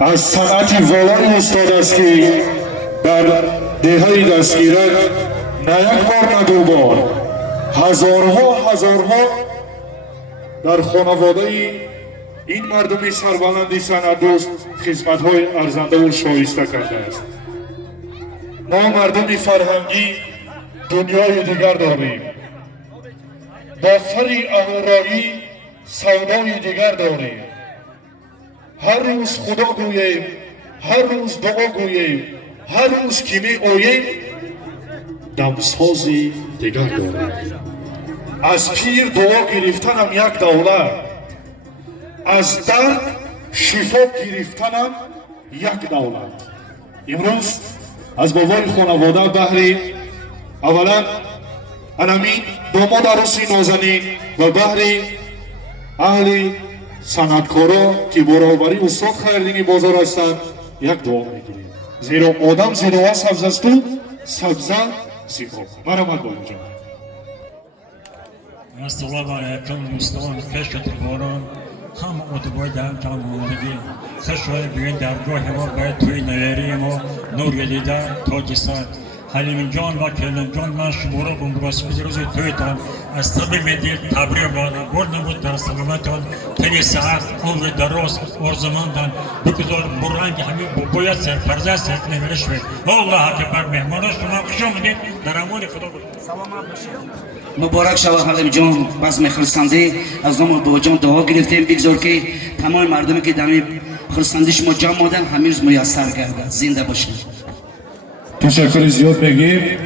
از صنعت والای استاد است که در دههای دستگیرک نه یک بار نه دو بار هزارها در خانواده این مردم سربلند صنعت دوست خدمت‌های ارزنده و شایسته کرده است. ما مردم فرهنگی دنیای دیگر داریم، با فری اهورایی سودای دیگر داریم. هر روز خدا گوییم، هر روز دعا گوییم، هر روز که می آییم دمسازی دیگر داریم. از پیر دعا گرفتنم یک دولت، از درد شفا گرفتنم یک دولت. امروز از بابای خانواده بهر اولا انامین داماد عروسی نازنین و بهر اهل صنعتکارا که برابری استاد خیردینی بازار هستند یک دعا میگیریم، زیرا آدم زیرا سبز است و سبزه سیاه. مرحمت با اینجا. السلام علیکم دوستان، کشت باران هم اتوبای در جامعه خشوی بیان درگاه ما باید توی نیاری ما نور دیده تاجستان حلیم جان و کلم جان من شما را بمراس روزی تویتان از طبیب دید تبریه بالا بردن بود در سلامتان تنی ساعت عمر دراز ارزماندن بگذار برنگ همین باید سرپرزه سرک نمیرش بید والله اکبر مهمانا شما خوش آمدید در امان خدا بود. مبارک شود حلیم جان بزم خرسندی از نام بابا جان دعا گرفتیم بگذار که تمام مردمی که دمی خرسندی شما جمع مادن همیز میسر گردد. زنده باشید. تشکر زیاد میگیم.